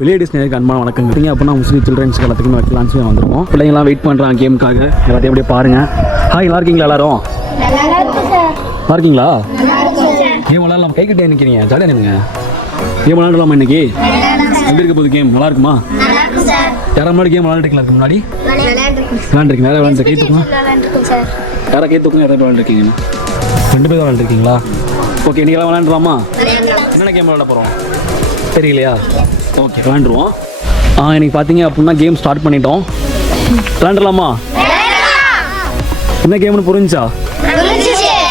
விளையாட்டு நேருக்கு அன்பான வணக்கம். அப்படின்னா முஸ்லீம் சில்ட்ரன்ஸ் எல்லாத்துக்குமே வைக்கலான்னு சொல்லி வந்திருக்கோம். பிள்ளைங்களாம் வெயிட் பண்ணுறாங்க கேமுக்காக. எல்லாத்தையும் அப்படியே பாருங்க. ஹாய், நல்லா இருக்கீங்களா எல்லாரும்? நல்லா இருக்கீங்களா? கேம் விளாடலாம். கை கட்டி நிற்கிறீங்க, ஜாலியாக நினைங்க. கேம் விளாடலாமா இன்னைக்கு? எப்படி இருக்க போகுது கேம்? நல்லா இருக்குமா? யாரா முன்னாடி கேம் விளாண்டுருக்கீங்களா? முன்னாடி விளாண்டுருக்கீங்க. யாராவது விளாண்டு கை தூக்குங்க. யாராவது கை தூக்குங்க. யாராவது விளாண்டுருக்கீங்க? 2 பேர் விளாண்டுருக்கீங்களா? ஓகே, இன்னைக்கு எல்லாம் விளாண்டுலாமா? என்னென்ன கேம் விளாட போகிறோம் தெரியலையா? ஓகே, விளாண்டுருவோம். இன்னைக்கு பார்த்தீங்க அப்படின்னா கேம் ஸ்டார்ட் பண்ணிட்டோம். விளாண்டுலாமா? என்ன கேம்னு புரிஞ்சா?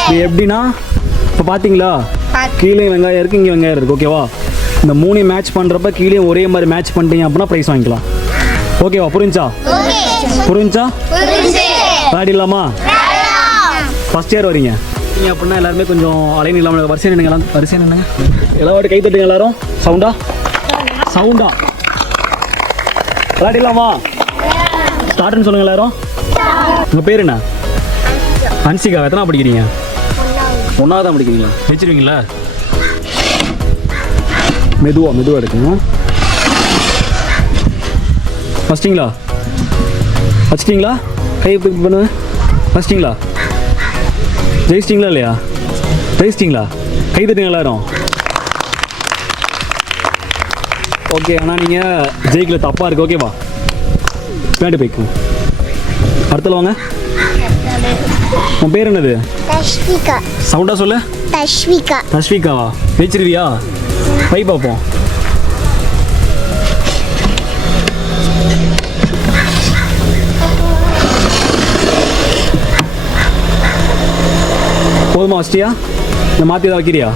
இது எப்படின்னா, இப்போ பார்த்தீங்களா, கீழே வெங்காயம் இருக்குது, இங்கே வெங்காயம் இருக்குது. ஓகேவா? இந்த 3 மேட்ச் பண்ணுறப்ப கீழே ஒரே மாதிரி மேட்ச் பண்ணிட்டீங்க அப்படின்னா ப்ரைஸ் வாங்கிக்கலாம். ஓகேவா? புரிஞ்சா? விளையாடிடலாமா? ஃபர்ஸ்ட் இயர் வரீங்க நீங்கள் அப்படின்னா எல்லாருமே கொஞ்சம் அலைன் இல்லாமல் வரிசை நின்னுங்க. வரிசை நின்னுங்க. எல்லாரும் கை தட்டுங்க. எல்லாரும் சவுண்டா விளையாடிடலாமா? ஸ்டார்ட்னு சொல்லுங்க எல்லாரும். உங்கள் பேர் என்ன? அன்சிகா. எத்தனை படிக்கிறீங்க? 1ஆவது படிக்கிறீங்களா? ஜெயிச்சிருவீங்களா? மெதுவாக இருக்குங்க. ஃபஸ்ட்டிங்களா? கை பண்ணுங்க. ஃபஸ்ட்டிங்களா? ஜெயிச்சிட்டிங்களா இல்லையா? ஜெயிச்சிட்டிங்களா? கை தட்டுங்க எல்லாரும். ஓகே, ஆனால் நீங்கள் ஜெயிக்கல, தப்பாக இருக்குது. ஓகேவா? பின்னாடி போய்க்கும். அடுத்தல வாங்க. உன் பேர் என்னது? தஷ்விகா. சவுண்டா சொல்லு. தஷ்விகாவா? ஜெயிச்சிருவியா? பை பார்ப்போம். போதுமா? வச்சிட்டியா? இந்த மாற்றி தான் வைக்கிறியா?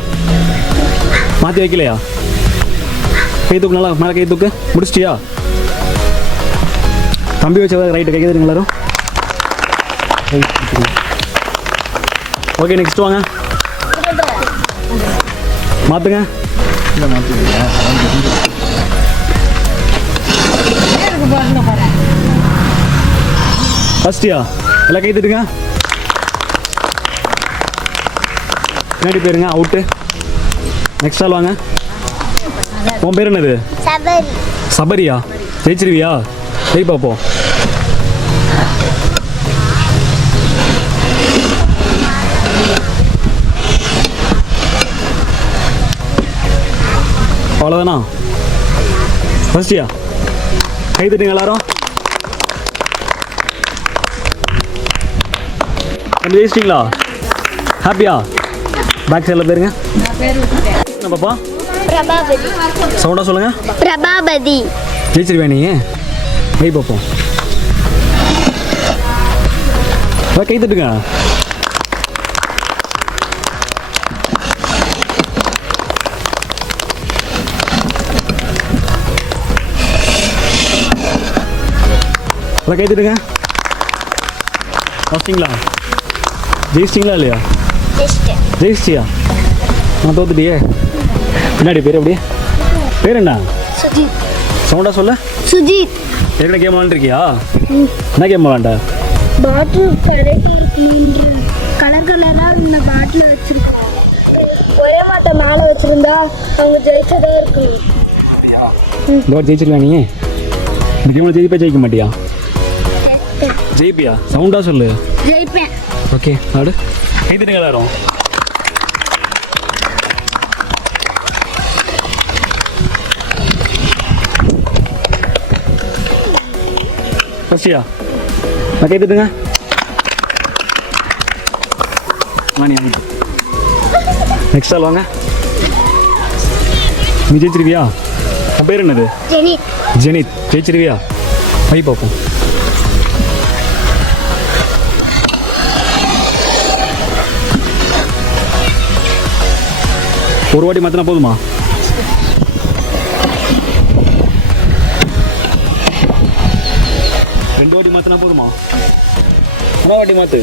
மாற்றி வைக்கலையா? கை தூக்கு. நல்லா மேலே கை தூக்கு. முடிச்சிட்டியா? தம்பி வச்ச ரைட்டு. கை தருங்க எல்லாரும். ஓகே, நெக்ஸ்ட் வாங்க. மாற்றுங்க. ஃபஸ்ட்டியா? எல்லாம் கை தட்டுங்க. பின்னாடி போயிருங்க. அவுட்டு. நெக்ஸ்ட் ஆள் வாங்க. உன் பேர் என்னது? சபரியா? ஜெயிச்சிருவியா? ஜெய் பார்ப்போம். அவ்வளோதானா? ஃபஸ்ட்டியா? கை தட்டுங்க எல்லாரும். ஜெயிச்சிட்டிங்களா? ஹாப்பியா? பேக் சைடில் போயிருங்க. என்ன பாப்பா? பிரபாபதி. சவுண்டா சொல்லுங்க. பிரபாபதி. ஜெயிச்சிருவியா நீ? கை பார்ப்போம். கை தட்டுங்க. கை தட்டுங்க. ஃபஸ்ட்டிங்களா? ஜெயிச்சிட்டிங்களா இல்லையா? ஜெயிச்சிட்டியா? நான் தோத்துட்டியே. பின்னாடி பேர் அப்படியே. பேர் என்ன? சுஜித். சவுண்டா சொல்ல. சுஜித். என்ன கேம் விளாண்டுருக்கியா? என்ன கேம் விளாண்ட? பாட்டில் கலர் கலராக இந்த பாட்டில் வச்சிருக்கோம். ஒரே மாட்டை மேலே வச்சிருந்தா அவங்க ஜெயிச்சதாக இருக்கணும். இந்த ஜெயிச்சிருக்கா நீ? இந்த கேமில் ஜெயிக்க மாட்டியா? ஜெயிப்பியா? சவுண்டா சொல்லு. ஜெயிப்பேன். ஓகே, ஆடு. கை தட்டுங்க எல்லாரும். ஃபஸ்ட்டியா? நான் கை தட்டுங்க. நெக்ஸ்ட் ஆள் வாங்க. நீ ஜெயிச்சிருவியா? உன் பேர் என்னது? ஜெனித். ஜெயிச்சிருவியா? பை பார்ப்போம். ஒரு வாட்டி மாற்றினா போதுமா? ரெண்டு வாட்டி மாற்றினா போதுமா? மூணா வாட்டி மாற்று.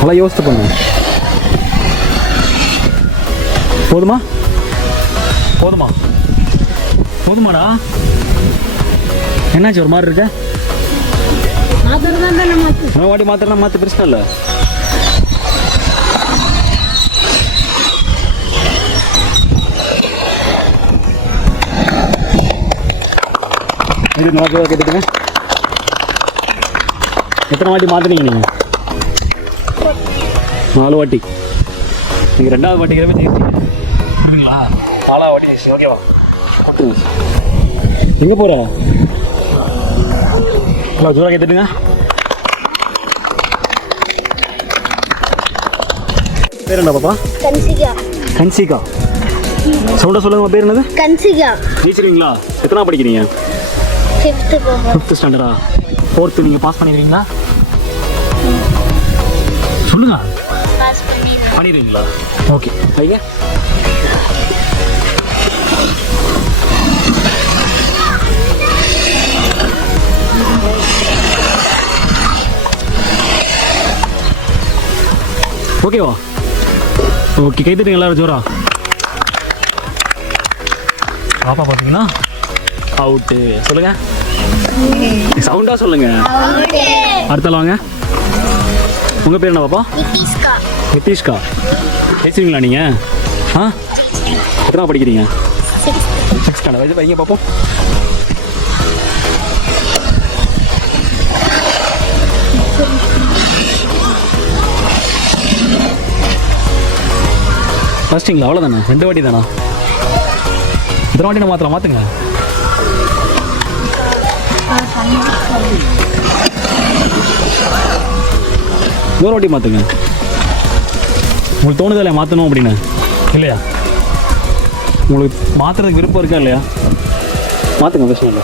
நல்லா யோசித்து பண்ணு. போதுமாடா? என்னாச்சு ஒரு மாதிரி இருக்க? மூணு வாட்டி மாத்திரனா மாற்ற பிரச்சனை இல்லை. இது நோக்கி கேட்டுட்டுங்க. எத்தனை வாட்டி மாற்றுனீங்க நீங்கள்? 4 வாட்டி. நீங்கள் 2வது வாட்டிக்கிறவே ஜெயிச்சிங்க. 4வது வாட்டி ஜெயிச்சிங்க. ஓகேவா? எங்கே போகிற? ஹலோ, ஜோராக கேட்டுட்டுங்க. பேர் என்ன பாப்பா? கன்சிகா. கன்சிகா. சவுண்டாக சொல்லுங்க. பேர் என்னது? கன்சிகா. ஜெயிச்சிருவீங்களா? எத்தனை படிக்கிறீங்க? 5th ஸ்டாண்டர்டா? 4th நீங்கள் பாஸ் பண்ணிடுவீங்களா? சொல்லுங்க. பாஸ் பண்ணிடுவேன். பண்ணிடுவீங்களா? ஓகே, வைங்க. ஓகேவா? ஓகே, கைத்துட்டுங்க எல்லாரும் ஜோரா. பாப்பா பார்த்தீங்கன்னா அவுட்டு. சொல்லுங்க, சவுண்டா சொல்லுங்க. அடுத்தால வாங்க. உங்க பேர் என்ன பாப்பா? நிதிஷ்கா. நிதிஷ்கா. பேசுவீங்களா நீங்க? ஆ, எத்தனை படிக்கிறீங்க? 6th standard. வைங்க பாப்போம். ஃபஸ்ட்டிங்களா? அவ்வளோதானே? 2 வாட்டி தானா? எத்தனை வாட்டி நான் மாற்றுங்க. ஒரு வாட்டி மாற்றுங்க. உங்களுக்கு தோணுதா இல்லையா மாற்றணும் அப்படின்னு? இல்லையா? உங்களுக்கு மாற்றுறதுக்கு விருப்பம் இருக்கா இல்லையா? மாற்றுங்க, பிரச்சனை இல்லை.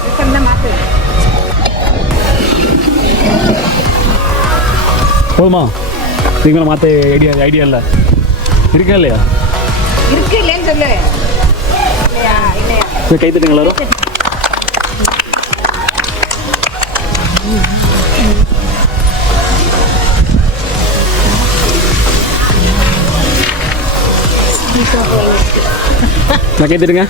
போதுமா? இதுக்கு மேலே மாற்ற ஐடியா இல்லை இருக்கா இல்லையா? இருக்கு இல்லைன்னு சொல்லு. இல்லையா? இல்லையா? கை தட்டுங்க எல்லாரும். நான் கை தட்டுங்க.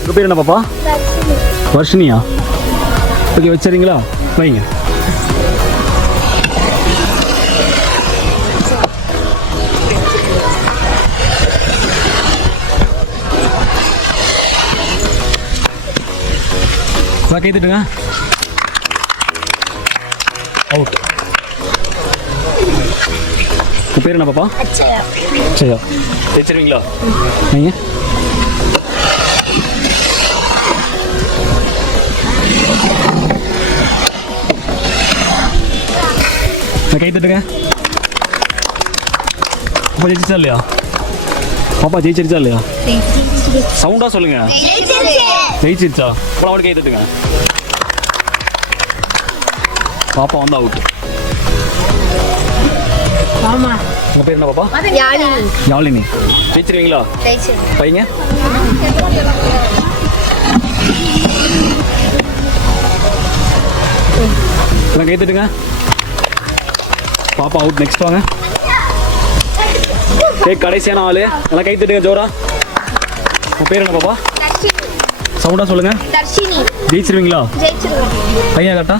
உங்கள் பேர் என்ன பாப்பா? வர்ஷினியா. ஓகே, வச்சுறீங்களா? வைங்க. கை தட்டுங்க. அவுட். உங்கள் பேர் என்ன பாப்பா? சரி, வச்சிருவீங்களா? நீங்க கை தட்டுங்க. பாப்பா ஜெயிச்சிச்சா இல்லையா? பாப்பா ஜெயிச்சிருச்சா இல்லையா? சவுண்டா சொல்லுங்க. ஜெயிச்சிருச்சா? அப்புறம் அவனுக்கு கை தட்டுங்க. பாப்பா வந்து அவுட். ஆமா. உங்க பேர் என்ன பாப்பா? யாழினி. ஜெயிச்சிருவீங்களா? பையங்க. கை தட்டுங்க. பாப்பா அவுட். நெக்ஸ்ட் வாங்க. கடைசியான ஆளு. எல்லாம் கை தட்டுங்க ஜோரா. உங்க பேர் என்ன பாப்பா? சவுண்டா சொல்லுங்க. ஜெயிச்சிருவீங்களா? பையன் கரெக்டா?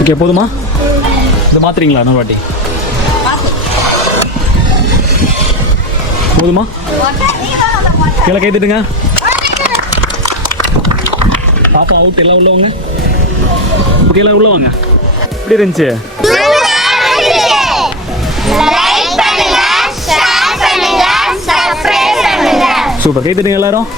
ஓகே, போதுமா? இதை மாத்துறீங்களா? இன்னொரு வாட்டி போதுமா? கீழே கை தட்டுங்க. பாப்பா அவுட். எல்லாம் உள்ளவங்க. ஓகே, எல்லாம் உள்ளவங்க. எப்படி இருந்துச்சு? சூப்பர். கை தட்டுங்க எல்லாரும்.